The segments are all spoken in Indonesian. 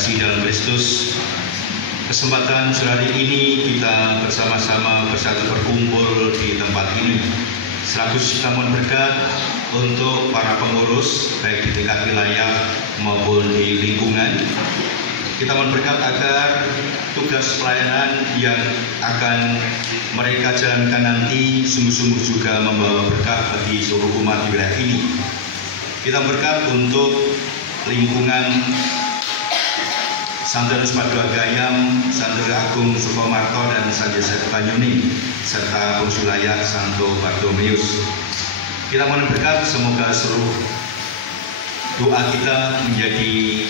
kasih dalam Kristus, kesempatan sore hari ini kita bersama-sama bersatu berkumpul di tempat ini sekaligus kita mohon berkat untuk para pengurus baik di tingkat wilayah maupun di lingkungan. Kita mohon berkat agar tugas pelayanan yang akan mereka jalankan nanti sungguh-sungguh juga membawa berkah bagi seluruh umat di wilayah ini. Kita berkat untuk lingkungan Santo Yohanes Padua Gayam, Santo Agung Sukomarto dan Santo Yosef Banyuning serta Konsulayat Santo Bartolomeus. Kita mohon berkat semoga seluruh doa kita menjadi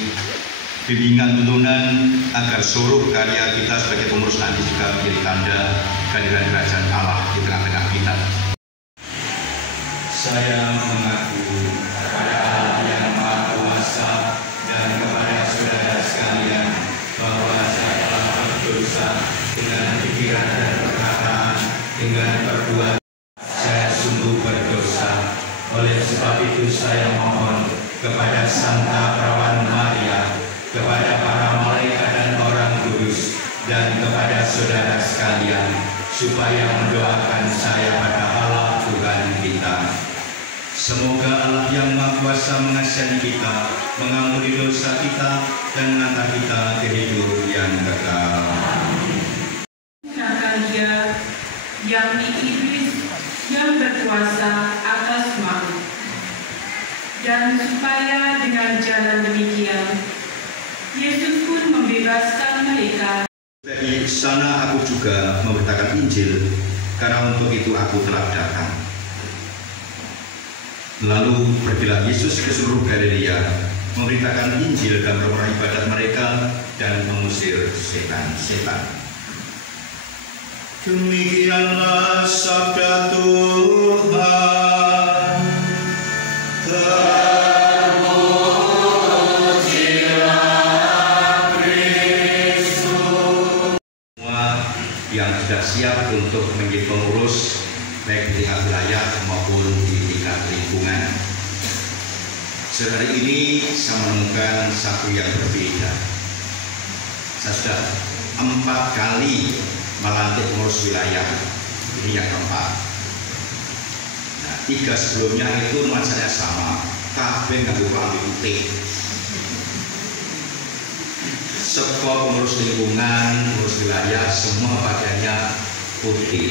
bimbingan tuntunan agar seluruh karya kita sebagai pengurus nanti juga menjadi tanda kehadiran kerajaan Allah di tengah-tengah kita. Saya mengaku kepada Allah yang Maha Kuasa dan kepada saudara sekalian bahwa saya telah berdosa dengan pikiran dan perkataan, dengan perbuatan saya sungguh berdosa. Oleh sebab itu saya mohon kepada Santa Perawan Maria, kepada para malaikat dan orang kudus, dan kepada saudara sekalian, supaya mendoakan saya pada Allah Tuhan kita. Semoga Allah yang Maha Kuasa mengasihi kita, mengampuni dosa kita, dan mengantar kita ke hidup yang kekal. Dia, yakni iblis yang berkuasa atas makhluk, dan supaya dengan jalan demikian Yesus pun membebaskan mereka. Dari sana aku juga memberitakan Injil, karena untuk itu aku telah datang. Lalu pergilah Yesus ke seluruh Galilea, memberitakan Injil dan rumah ibadat mereka dan mengusir setan-setan. Demikianlah sabda Tuhan. Yang sudah siap untuk menjadi pengurus baik di tingkat wilayah maupun di tingkat lingkungan. Hari ini saya menemukan satu yang berbeda. Saya sudah 4 kali melantik pengurus wilayah, ini yang keempat. Nah, 3 sebelumnya itu nuansanya sama, kabeh nganggo klambi putih. Sekolah pengurus lingkungan, pengurus wilayah, semua pakaiannya putih.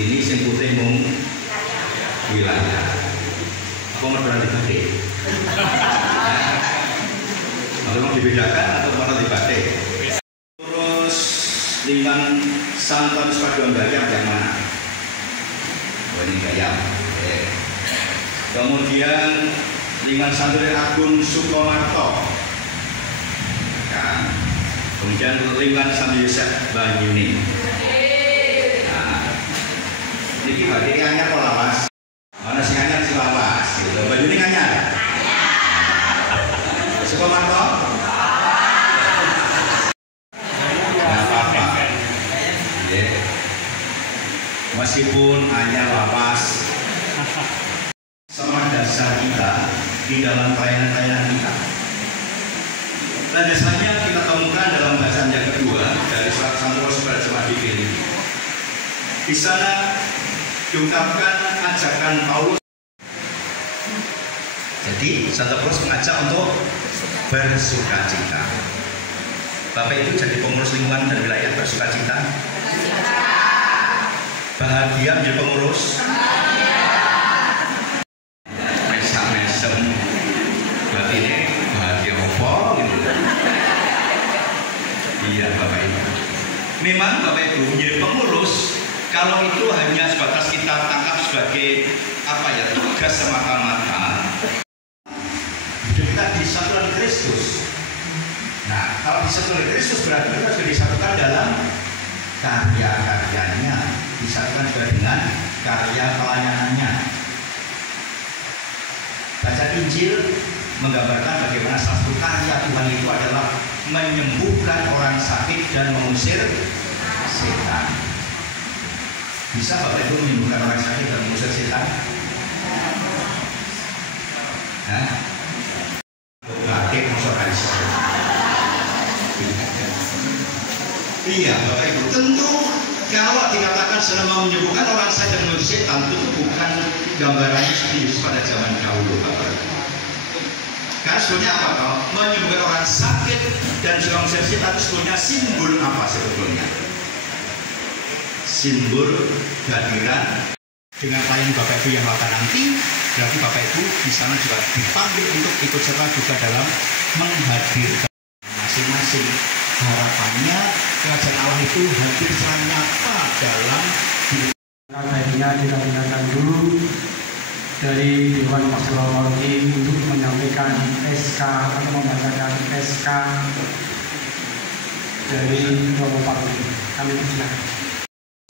Ini yang putih mung wilayah. Apa merah dibatik? Atau mau dibedakan atau mau dibatik? Pengurus lingkungan Santo Yohanes Padua Gayam yang mana? Oh, ini Gayam. Kemudian lingkungan Santo Agung Sukomarto. Kemudian lingkungan Santo Yosef Banyuning. Nah, ini batik anyar kok lawas. Mana sing anyar sing lawas gitu. Banyuning anyar. Sukomarto? Nah, apa-apa. Meskipun anyar lawas, sama dasar kita di dalam pelayanan-pelayanan kita. Dan dasarnya kita temukan dalam bahasan yang kedua dari surat Santo Paulus kepada jemaat di Filipi. Di sana diungkapkan ajakan Paulus. Jadi Santo Paulus mengajak untuk bersukacita. Bapak itu jadi pengurus lingkungan dan wilayah bersukacita. Bahagia menjadi pengurus. Mesem, berarti ini bahagia apa gitu. Iya Bapak Ibu. Memang Bapak Ibu menjadi pengurus, kalau itu hanya sebatas kita tangkap sebagai apa ya, tugas semata-mata. Kita disatukan Kristus. Nah, kalau disatukan Kristus berarti kita sudah disatukan dalam karya-karyanya, disatukan juga dengan karya pelayanannya. Baca Injil menggambarkan bagaimana salah satu karya Tuhan itu adalah menyembuhkan orang sakit dan mengusir setan. Bisa Bapak Ibu menyembuhkan orang sakit dan mengusir setan? Nah, Iya, Bapak Ibu. Tentu kalau dikatakan sedang mau menyembuhkan orang sakit dan mengusir setan, itu bukan gambarannya Yesus pada zaman dahulu, Bapak Ibu. Karena sebetulnya apa kalau menyembuhkan orang sakit dan juga mengusir setan itu sebetulnya simbol apa sebetulnya? Simbol kehadiran. Dengan pelayan Bapak Ibu yang lakukan nanti, berarti Bapak Ibu di sana juga dipanggil untuk ikut serta juga dalam menghadirkan masing-masing. Harapannya kerajaan Allah itu hadir secara nyata dalam diri. Baiknya kita dengarkan dulu dari Dewan Pastoral Paroki untuk menyampaikan SK atau membacakan SK dari Romo Paroki. Kami persilakan.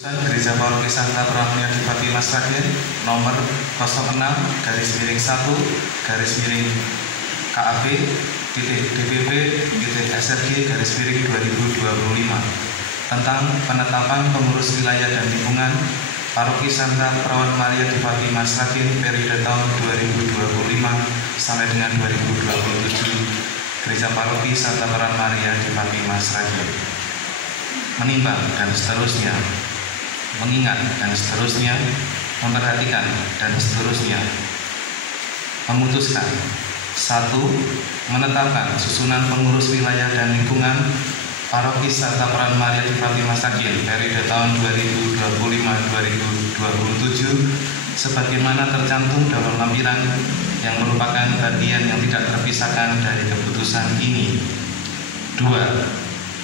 Gereja Paroki Santa Pramudia di Fatima Sragen nomor 06-1-DPP-SRG-2025 tentang penetapan pengurus wilayah dan lingkungan Paroki Santa Perawan Maria di Fatima Sragen periode tahun 2025 sampai dengan 2027. Gereja Paroki Santa Perawan Maria di Fatima Sragen menimbang dan seterusnya, mengingat dan seterusnya, memperhatikan dan seterusnya, memutuskan 1. Menetapkan susunan pengurus wilayah dan lingkungan Paroki Santa Perawan Maria di Fatima Sragen periode tahun 2025-2027 sebagaimana tercantum dalam lampiran yang merupakan bagian yang tidak terpisahkan dari keputusan ini. 2.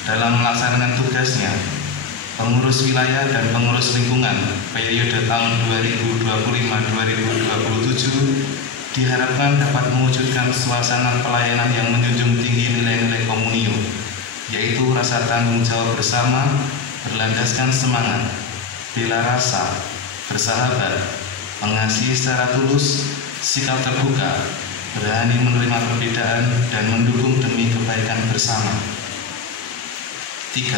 Dalam melaksanakan tugasnya, pengurus wilayah dan pengurus lingkungan periode tahun 2025-2027 diharapkan dapat mewujudkan suasana pelayanan yang menjunjung tinggi nilai-nilai komunio, yaitu rasa tanggung jawab bersama, berlandaskan semangat, bela rasa, bersahabat, mengasihi secara tulus, sikap terbuka, berani menerima perbedaan, dan mendukung demi kebaikan bersama. 3.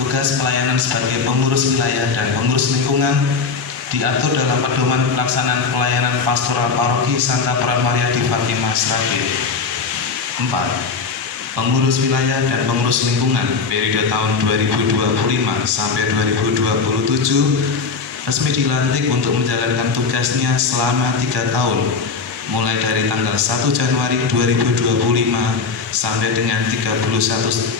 Tugas pelayanan sebagai pengurus wilayah dan pengurus lingkungan diatur dalam pedoman pelaksanaan pelayanan pastoral Paroki Santa Perawan Maria di Fatima Sragen. 4. Pengurus wilayah dan pengurus lingkungan periode tahun 2025 sampai 2027 resmi dilantik untuk menjalankan tugasnya selama 3 tahun, mulai dari tanggal 1 Januari 2025 sampai dengan 31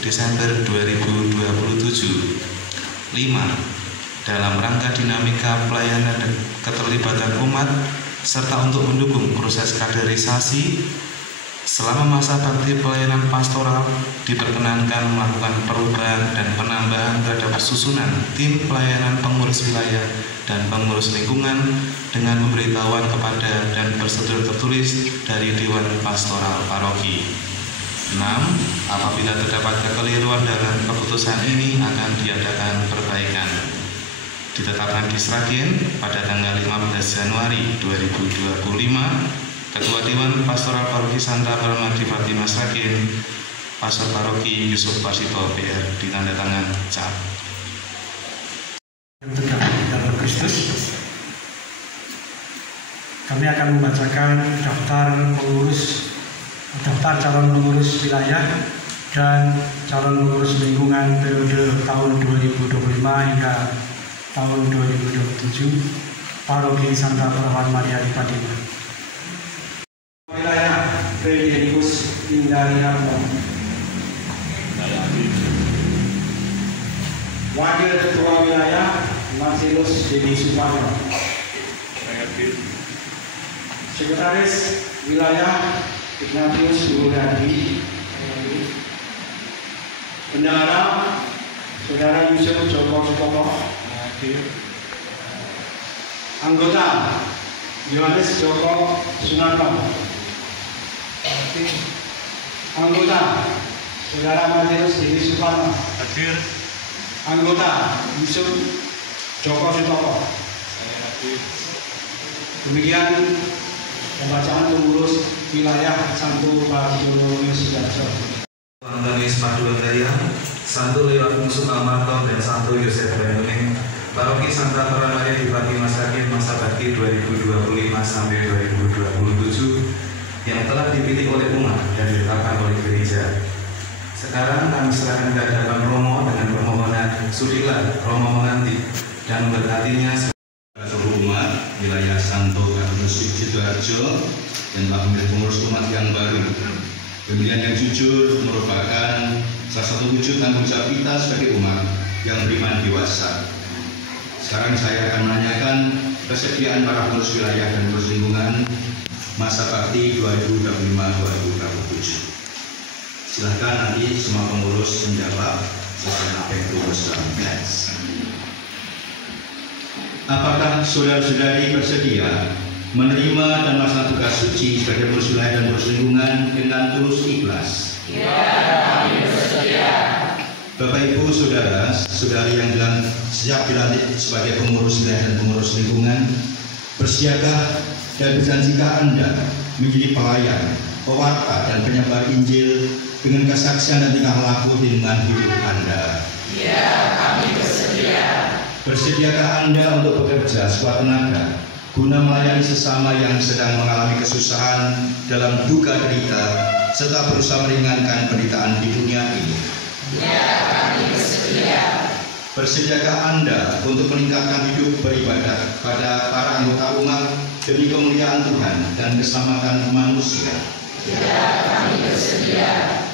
Desember 2027. 5. Dalam rangka dinamika pelayanan dan keterlibatan umat serta untuk mendukung proses kaderisasi selama masa bakti pelayanan pastoral, diperkenankan melakukan perubahan dan penambahan terhadap susunan tim pelayanan pengurus wilayah dan pengurus lingkungan dengan pemberitahuan kepada dan persetujuan tertulis dari Dewan Pastoral Paroki. 6. Apabila terdapat kekeliruan dalam keputusan ini akan diadakan perbaikan. Ditetapkan di Sragen pada tanggal 15 Januari 2025, Ketua Dewan Pastoral Paroki Santa Perawan di Fatima Sragen, Pastor Paroki Yusuf Pasito PR, ditanda tangan cap. Yang tergabung dalam Kristus, kami akan membacakan daftar calon pengurus wilayah dan calon pengurus lingkungan periode tahun 2025 hingga tahun 2027 Paroki Santa Perawan Maria di Fatima. Wilayah Frederikus Indariharto, Wakil Ketua Wilayah Marcelus Dedi Suparno, Sekretaris Wilayah Ignatius Nurhadi, Bendahara Saudara Yusuf Joko Sutopo, Anggota Yohanes Joko Sunarto, Anggota Saudara Marcelus Dedi Suparno, Anggota Yusuf Joko Sutopo. Demikian pembacaan pengurus wilayah Santo Bartolomeo Sidarjo. Antanis Paduandaya, Santo Lewat Musuh Almarhum dan Santo Yosef Benyamin, Paroki Santa Perawan Maria di Fatima Sragen masa bakti 2025 sampai 2027 yang telah dipilih oleh umat dan ditetapkan oleh gereja. Sekarang kami serahkan ke hadapan Romo dengan permohonan sudilah Romo menanti dan memberkatinya seluruh umat wilayah Santo Kardinus Sidoarjo dan Pak Pengurus umat yang baru. Pemilihan yang jujur merupakan salah satu wujud tanggung jawab kita sebagai umat yang beriman dewasa. Sekarang saya akan menanyakan kesediaan para pengurus wilayah dan pengurus lingkungan masa bakti 2025-2027. Silahkan nanti semua pengurus menjawab sesuai apa yang pengurus sampaikan. Apakah saudara-saudari bersedia menerima dan melaksanakan tugas suci sebagai pengurus wilayah dan pengurus lingkungan dengan tulus ikhlas? Ya, kami bersedia. Bapak Ibu Saudara, saudari yang siap dilantik sebagai pengurus wilayah dan pengurus lingkungan, bersediakah dan berjanjikah Anda menjadi pelayan, pewarta dan penyebar Injil dengan kesaksian dan tingkah laku di lingkungan hidup Anda? Ya, kami bersedia. Bersediakah Anda untuk bekerja sekuat tenaga guna melayani sesama yang sedang mengalami kesusahan dalam duka derita serta berusaha meringankan penderitaan di dunia ini? Ya, kami bersedia. Bersediakah Anda untuk meningkatkan hidup beribadah pada para anggota umat demi kemuliaan Tuhan dan keselamatan manusia? Ya, kami bersedia.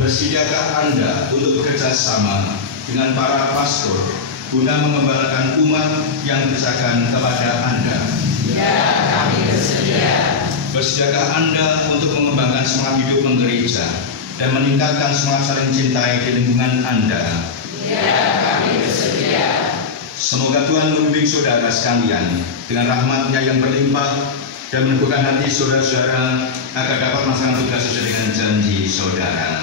Bersediakah Anda untuk bekerja sama dengan para pastor guna mengembalakan umat yang bersakan kepada Anda? Ya, kami bersedia. Bersediakah Anda untuk mengembangkan semangat hidup menggereja dan meningkatkan semangat saling cintai di lingkungan Anda? Ya, kami bersedia. Semoga Tuhan membimbing saudara sekalian dengan rahmat-Nya yang berlimpah dan meneguhkan hati saudara-saudara agar dapat melaksanakan tugas sesuai dengan janji saudara.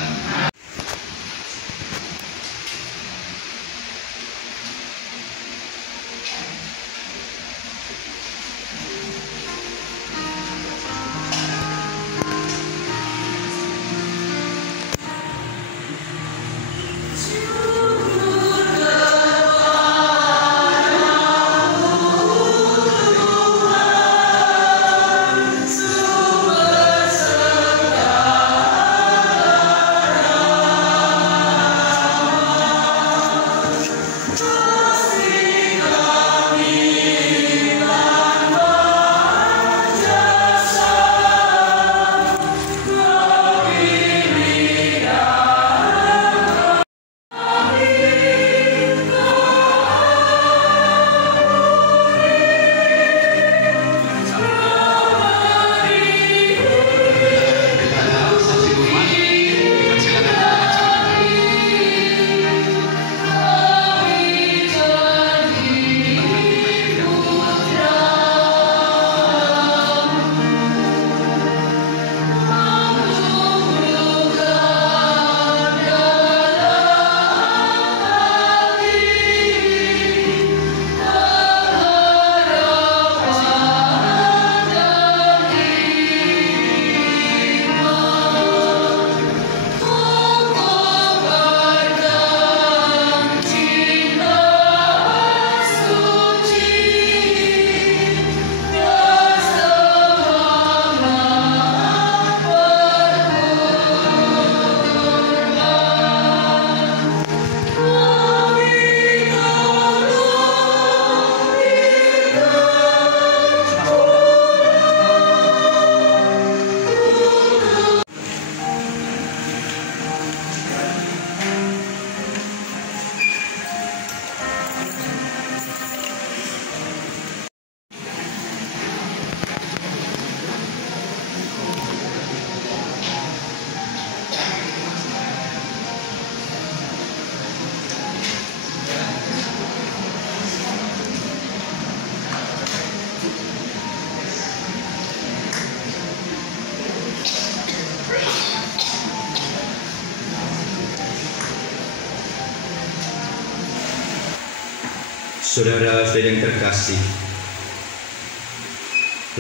Saudara-saudara yang terkasih,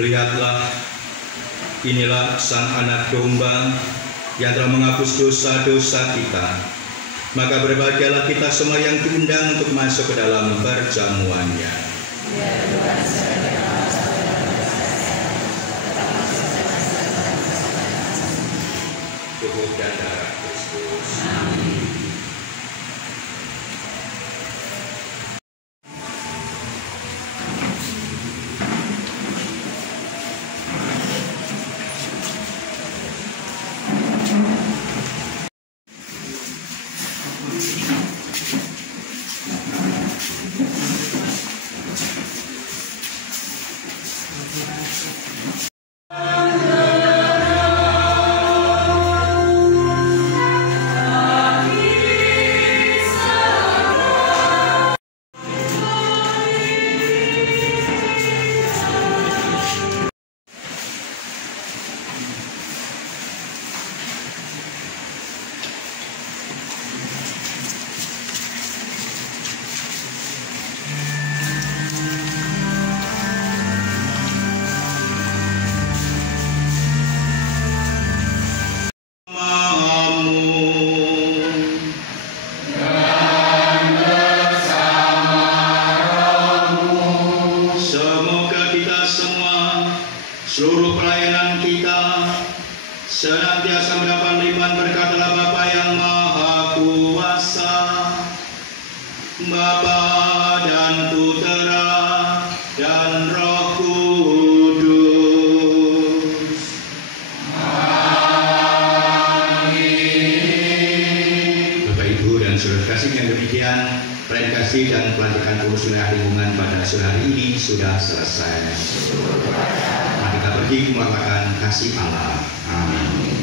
lihatlah, inilah Sang Anak Domba yang telah menghapus dosa-dosa kita. Maka berbahagialah kita semua yang diundang untuk masuk ke dalam perjamuannya. Tubuh dan darah Kristus. Seluruh pelayanan kita senantiasa mendapat limpahan berkat Allah Bapa yang Maha Kuasa, Bapa dan Putera dan Roh Kudus. Amin. Bapak Ibu dan saudara kasih yang demikian, predikasi dan pelantikan pengurus wilayah lingkungan pada sore hari ini sudah selesai. Kita pergi melakukan kasih Allah. Amin.